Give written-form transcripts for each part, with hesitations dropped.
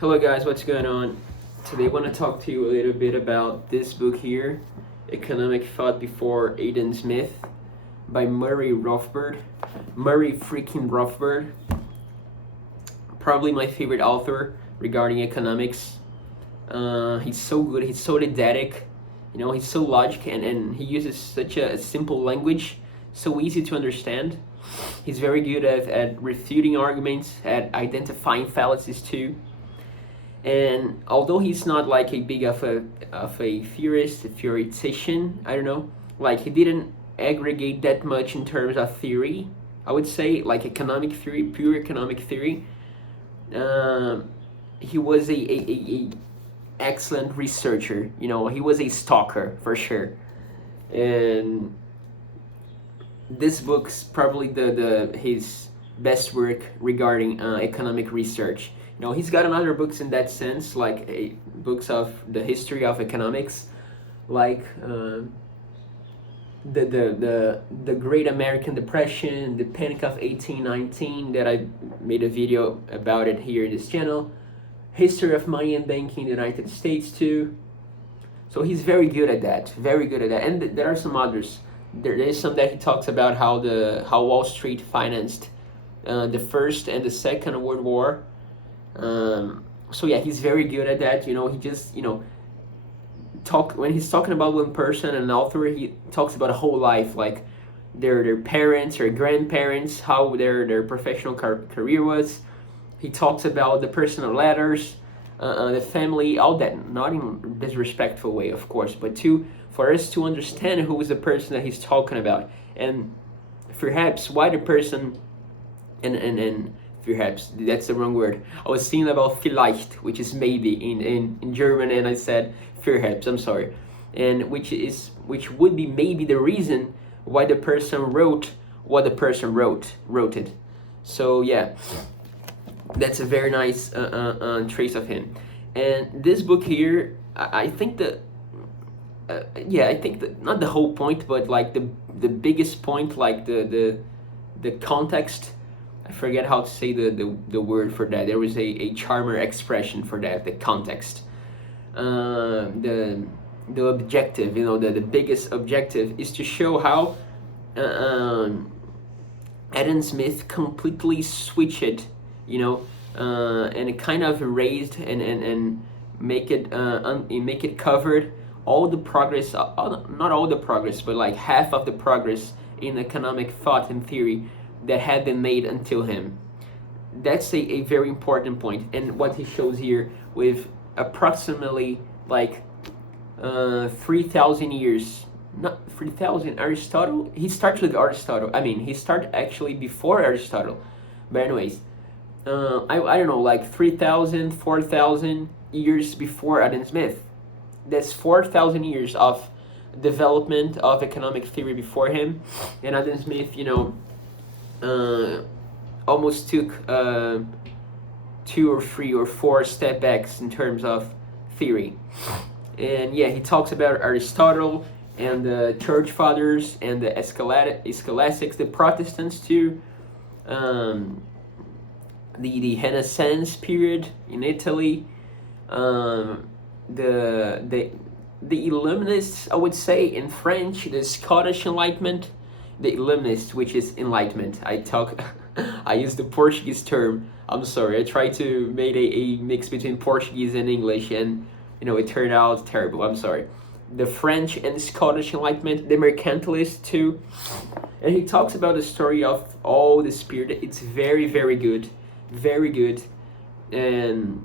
Hello guys, what's going on? Today I want to talk to you a little bit about this book here, Economic Thought Before Adam Smith by Murray Rothbard. Murray freaking Rothbard. Probably my favorite author regarding economics. He's so good, he's so didactic, he's so logical and he uses such a simple language, so easy to understand. He's very good at refuting arguments, at identifying fallacies too. And although he's not like a big of a theorist, a theoretician, I don't know, like he didn't aggregate that much in terms of theory. I would say like economic theory, pure economic theory. He was a excellent researcher. He was a stalker for sure. And this book's probably his best work regarding economic research. He's got other books in that sense, like books of the history of economics, like the Great American Depression, the Panic of 1819, that I made a video about it here in this channel, history of money and banking in the United States too. So he's very good at that, and there are some others. There is some that he talks about how Wall Street financed the First and the Second World War. So yeah, he's very good at that. He just when he's talking about one person, an author, he talks about a whole life, like their parents or grandparents, how their professional career was. He talks about the personal letters, the family, all that, not in a disrespectful way, of course, but for us to understand who is the person that he's talking about, and perhaps why the person, and perhaps that's the wrong word. I was thinking about vielleicht, which is maybe in German, and I said perhaps, I'm sorry, and which would be maybe the reason why the person wrote what the person wrote it. So yeah, that's a very nice trace of him. And this book here, I think that not the whole point, but like the biggest point, like the context. I forget how to say the word for that. There was a charmer expression for that, the context. The objective, the biggest objective is to show how Adam Smith completely switched it, and it kind of erased and make it covered all the progress, not all the progress, but like half of the progress in economic thought and theory that had been made until him. That's a very important point, and what he shows here with approximately like 3,000 years, not 3,000, Aristotle, he starts with Aristotle, he started actually before Aristotle, but anyways, I don't know, like 3,000, 4,000 years before Adam Smith. That's 4,000 years of development of economic theory before him, and Adam Smith, almost took 2 or 3 or 4 step backs in terms of theory. And yeah, he talks about Aristotle and the church fathers and the scholastics, the Protestants too, the Renaissance period in Italy, the Illuminists, I would say in French, the Scottish Enlightenment, the Illuminists, which is enlightenment. I use the Portuguese term. I'm sorry. I tried to make a mix between Portuguese and English, and it turned out terrible. I'm sorry. The French and Scottish Enlightenment, the Mercantilists too, and he talks about the story of all this period. It's very, very good, and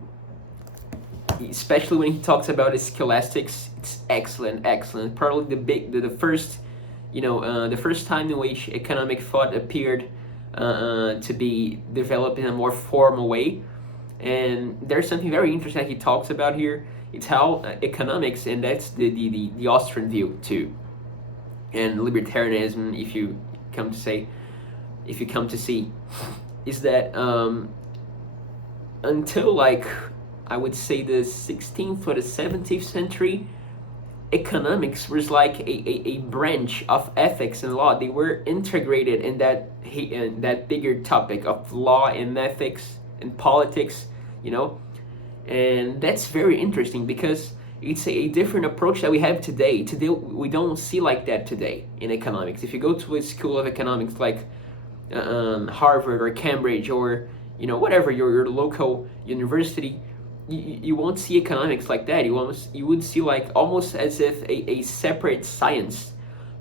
especially when he talks about the scholastics, it's excellent. Probably the first. The first time in which economic thought appeared to be developed in a more formal way. And there's something very interesting that he talks about here. It's how economics, and that's the Austrian view too, and libertarianism, if you come to see, is that until like I would say the 16th or the 17th century, economics was like a branch of ethics and law. They were integrated in that bigger topic of law and ethics and politics, And that's very interesting because it's a different approach that we have today. Today we don't see like that today in economics. If you go to a school of economics like Harvard or Cambridge or whatever your local university, you won't see economics like that. You would see like almost as if a separate science.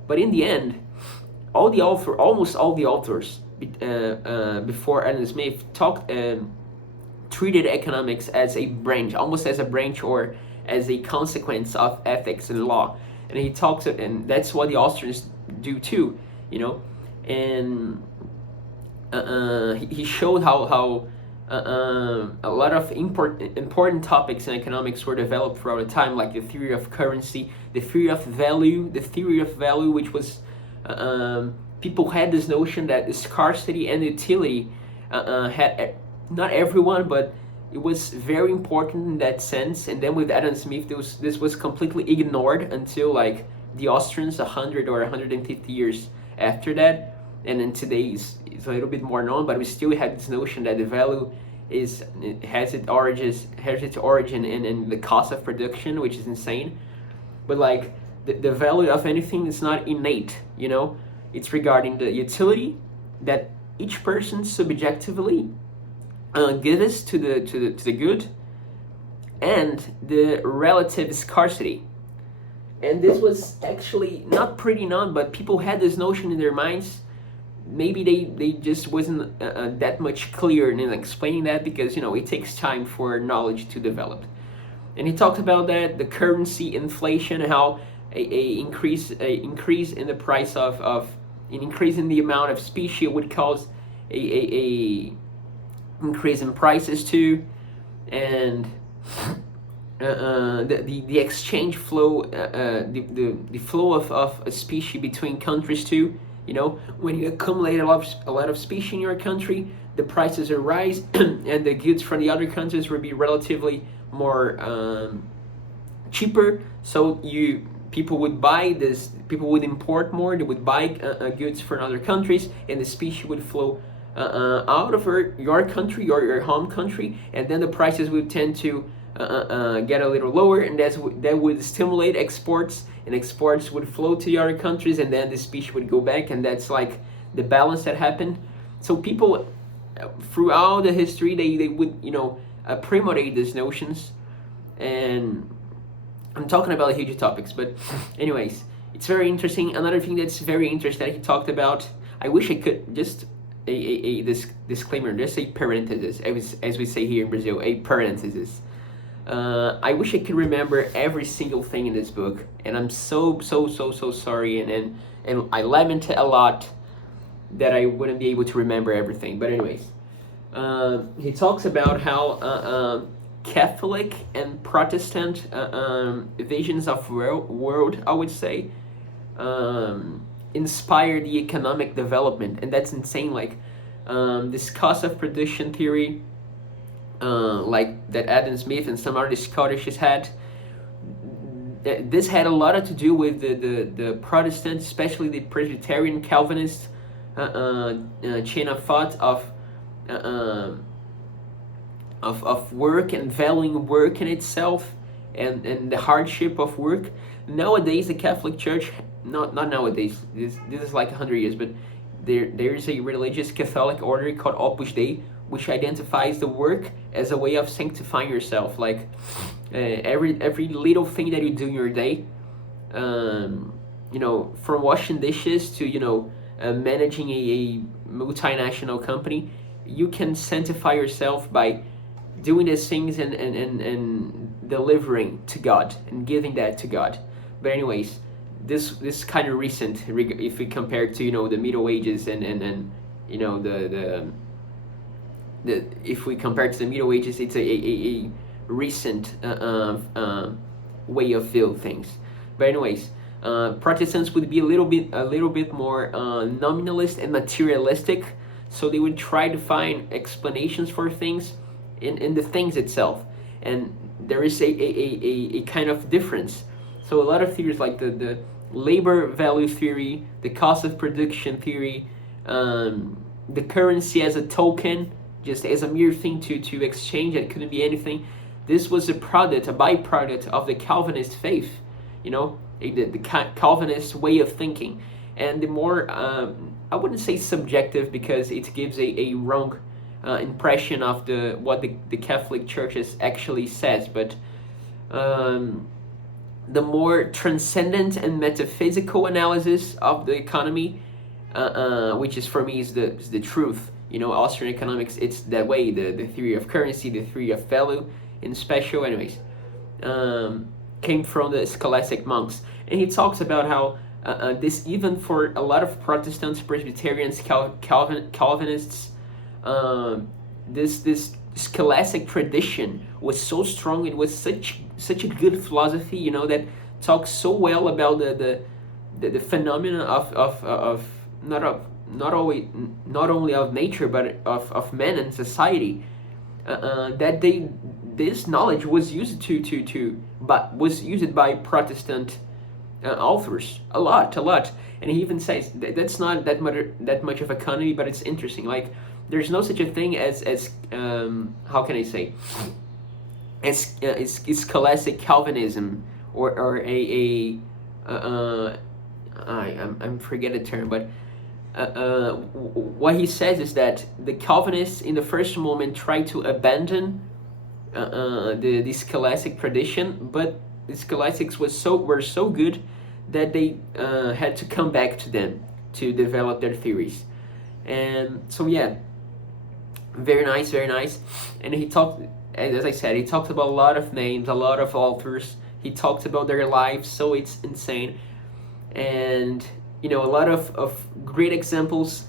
But in the end, almost all the authors before Adam Smith treated economics as a branch, almost as a branch or as a consequence of ethics and law. And he talks, and that's what the Austrians do too, And he showed how a lot of important topics in economics were developed throughout the time, like the theory of currency, the theory of value, which was people had this notion that the scarcity and utility had not everyone, but it was very important in that sense. And then with Adam Smith, this was completely ignored until like the Austrians 100 or 150 years after that. And then today is a little bit more known, but we still have this notion that the value has its origin in the cost of production, which is insane. But like the value of anything is not innate, It's regarding the utility that each person subjectively gives to the good, and the relative scarcity. And this was actually not pretty known, but people had this notion in their minds. Maybe they just wasn't that much clear in explaining that, because it takes time for knowledge to develop. And he talked about that, the currency inflation, how a increase in the price of an increase in the amount of specie would cause a increase in prices too, and the exchange flow, the flow of a species between countries too. When you accumulate a lot of species in your country, the prices will rise, and the goods from the other countries will be relatively more cheaper. So people would buy this. People would import more. They would buy goods from other countries, and the species would flow out of your country or your home country, and then the prices would tend to get a little lower, and that would stimulate exports, and exports would flow to the other countries, and then the species would go back, and that's like the balance that happened. So people throughout the history, they would promulgate these notions, and I'm talking about huge topics, but anyways, it's very interesting. Another thing that's very interesting that he talked about, I wish I could just this disclaimer, just a parenthesis, as we say here in Brazil, a parenthesis. I wish I could remember every single thing in this book, and I'm so sorry, and I lament a lot that I wouldn't be able to remember everything. But anyways, he talks about how Catholic and Protestant visions of world, I would say, inspire the economic development, and that's insane. Like this cost of production theory, like that Adam Smith and some other Scottish had, this had a lot to do with the Protestants, especially the Presbyterian Calvinist chain of thought of work and valuing work in itself, and the hardship of work. Nowadays, the Catholic Church, not nowadays, this is like 100 years, but there's a religious Catholic order called Opus Dei, which identifies the work as a way of sanctifying yourself. Like every little thing that you do in your day, from washing dishes to managing a multinational company, you can sanctify yourself by doing these things and delivering to God and giving that to God. But anyways, this kind of recent, if we compare to the Middle Ages and the if we compare to the Middle Ages, it's a recent way of viewing things. But anyways, Protestants would be a little bit more nominalist and materialistic, so they would try to find explanations for things in the things itself, and there is a kind of difference. So a lot of theories like the labor value theory, the cost of production theory, the currency as a token, just as a mere thing to exchange, that couldn't be anything. this was a byproduct of the Calvinist faith, the Calvinist way of thinking. And the more, I wouldn't say subjective, because it gives a wrong impression of what the Catholic Church actually says, but the more transcendent and metaphysical analysis of the economy, which is, for me, is the truth. Austrian economics, it's that way. The theory of currency, the theory of value, in special, anyways, came from the scholastic monks. And he talks about how this, even for a lot of Protestants, Presbyterians, Calvinists, this scholastic tradition was so strong. It was such a good philosophy, that talks so well about the phenomena of not only of nature, but of men and society. That this knowledge was used was used by Protestant authors a lot. And he even says that's not that much of economy, but it's interesting. Like, there's no such a thing as how can I say, as scholastic Calvinism or I forget the term, but what he says is that the Calvinists in the first moment tried to abandon the scholastic tradition, but the scholastics were so good that they had to come back to them to develop their theories. And so, yeah, very nice. And he talked, as I said, he talked about a lot of names, a lot of authors. He talked about their lives, so it's insane. And a lot of great examples,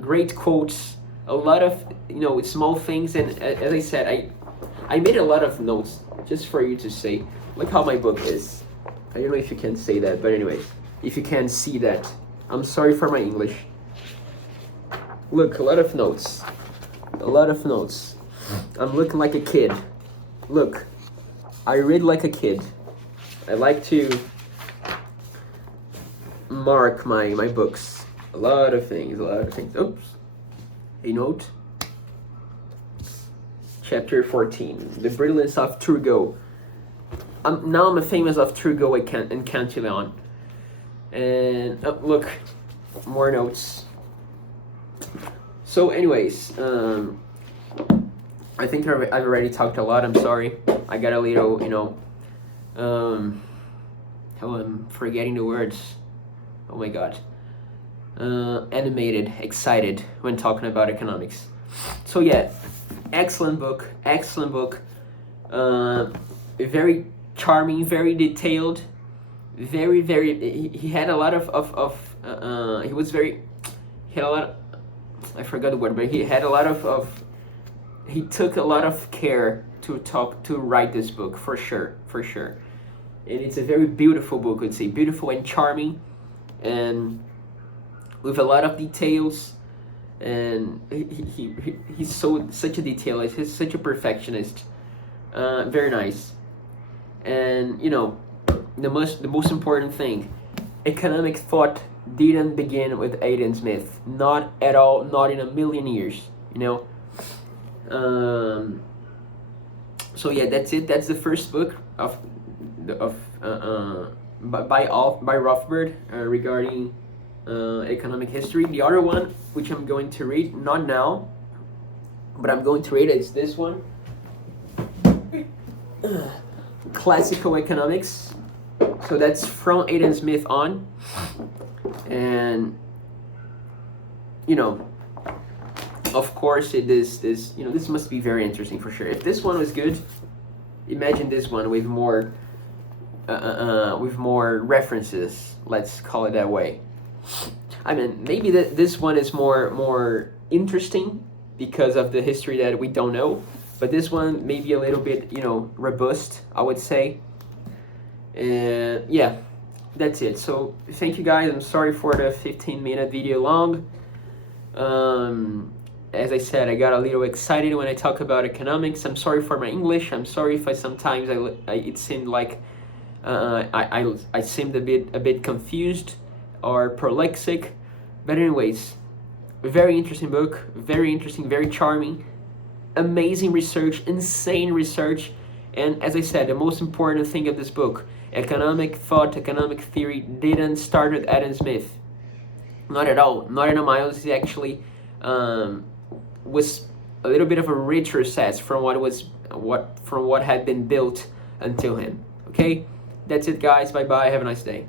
great quotes, a lot of small things. And as I said, I made a lot of notes just for you to say. Look how my book is. I don't know if you can say that, but anyway, if you can see that, I'm sorry for my English. Look, a lot of notes. I'm looking like a kid. Look, I read like a kid. I like to mark my books. A lot of things. Oops. A note. Chapter 14. The Brilliance of Turgot. Now I'm a famous of Turgot and Cantillon. And look, more notes. So anyways, I think I've already talked a lot. I'm sorry. I got a little, I'm forgetting the words. Oh my god. Animated, excited when talking about economics. So yeah, excellent book. Very charming, very detailed, very he had a lot I forgot the word, but he had a lot of he took a lot of care to write this book, for sure. And it's a very beautiful book, I'd say, beautiful and charming, and with a lot of details. And he's such a detailist. He's such a perfectionist. Very nice. And the most important thing, economic thought didn't begin with Adam Smith. Not at all. Not in a million years. So yeah, that's it. That's the first book by Rothbard regarding economic history. The other one, which I'm going to read, not now, but I'm going to read it, is this one. Classical Economics. So that's from Adam Smith on. And of course this must be very interesting for sure. If this one was good, imagine this one with more references, let's call it that way. I mean, maybe this one is more interesting because of the history that we don't know, but this one may be a little bit robust, I would say. And yeah, that's it. So thank you guys. I'm sorry for the 15-minute video long. As I said, I got a little excited when I talk about economics. I'm sorry for my English. I'm sorry if sometimes it seemed like I seemed a bit confused or prolixic. But anyways, a very interesting book, very interesting, very charming. amazing research, insane research. And as I said, the most important thing of this book, economic thought, economic theory, didn't start with Adam Smith. Not at all. Not in a mile. He actually was a little bit of a retrocess from what had been built until him. Okay, that's it, guys. Bye bye. Have a nice day.